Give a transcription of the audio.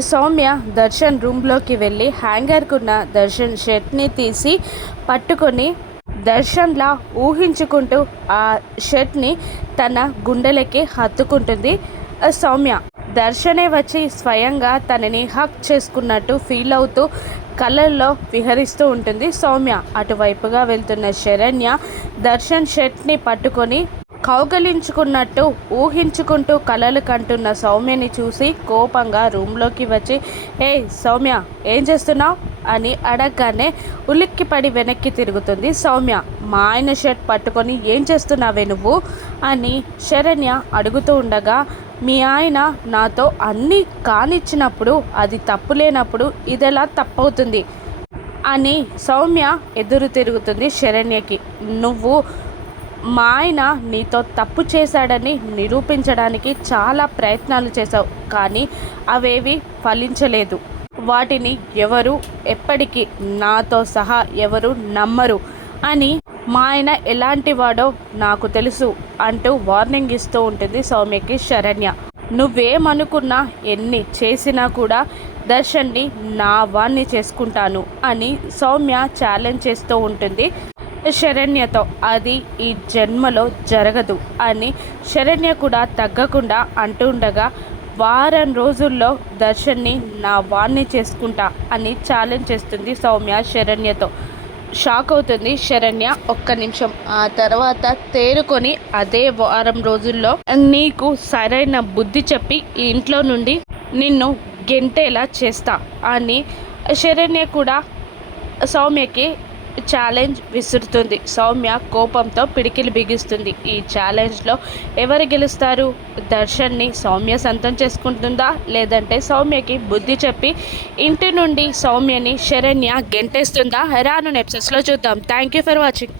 సౌమ్య దర్శన్ రూమ్లోకి వెళ్ళి హ్యాంగర్కున్న దర్శన్ షర్ట్ని తీసి పట్టుకొని దర్శన్లా ఊహించుకుంటూ ఆ షర్ట్ని తన గుండెలకి హత్తుకుంటుంది సౌమ్య. దర్శనే వచ్చి స్వయంగా తనని హక్ చేసుకున్నట్టు ఫీల్ అవుతూ కళ్ళల్లో విహరిస్తూ ఉంటుంది సౌమ్య. అటువైపుగా వెళ్తున్న శరణ్య దర్శన్ షర్ట్ని పట్టుకొని కౌగలించుకున్నట్టు ఊహించుకుంటూ కలలు కంటున్న సౌమ్యని చూసి కోపంగా రూమ్లోకి వచ్చి, ఏ సౌమ్య, ఏం చేస్తున్నావు అని అడగగానే ఉలిక్కిపడి వెనక్కి తిరుగుతుంది సౌమ్య. మా ఆయన షర్ట్ పట్టుకొని ఏం చేస్తున్నావే నువ్వు అని శరణ్య అడుగుతూ ఉండగా, మీ ఆయన నాతో అన్నీ కానిచ్చినప్పుడు, అది తప్పు లేనప్పుడు ఇదెలా తప్పవుతుంది అని సౌమ్య ఎదురు తిరుగుతుంది శరణ్యకి. నువ్వు మా ఆయన నీతో తప్పు చేశాడని నిరూపించడానికి చాలా ప్రయత్నాలు చేశావు, కానీ అవేవి ఫలించలేదు. వాటిని ఎవరు ఎప్పటికీ నాతో సహా ఎవరు నమ్మరు అని మా ఆయన ఎలాంటి వాడో నాకు తెలుసు అంటూ వార్నింగ్ ఇస్తూ ఉంటుంది సౌమ్యకి శరణ్య. నువ్వేమనుకున్నా ఎన్ని చేసినా కూడా దర్శన్ని నా వాణ్ణి చేసుకుంటాను అని సౌమ్య ఛాలెంజ్ చేస్తూ ఉంటుంది శరణ్యతో. అది ఈ జన్మలో జరగదు అని శరణ్య కూడా తగ్గకుండా అంటుండగా, వారం రోజుల్లో దర్శన్ని నా వాణ్ణి చేసుకుంటా అని ఛాలెంజ్ చేస్తుంది సౌమ్య శరణ్యతో. షాక్ అవుతుంది శరణ్య ఒక్క నిమిషం. ఆ తర్వాత తేరుకొని అదే వారం రోజుల్లో నీకు సరైన బుద్ధి చెప్పి ఈ ఇంట్లో నుండి నిన్ను గెంటేలా చేస్తా అని శరణ్య కూడా సౌమ్యకి ఛాలెంజ్ విసురుతుంది. సౌమ్య కోపంతో పిడికిలు బిగిస్తుంది. ఈ ఛాలెంజ్లో ఎవరు గెలుస్తారు? దర్శన్ని సౌమ్య సొంతం చేసుకుంటుందా, లేదంటే సౌమ్యకి బుద్ధి చెప్పి ఇంటి నుండి సౌమ్యని శరణ్య గెంటేస్తుందా? రాను ఎపిసోడ్స్లో చూద్దాం. Thank you for watching.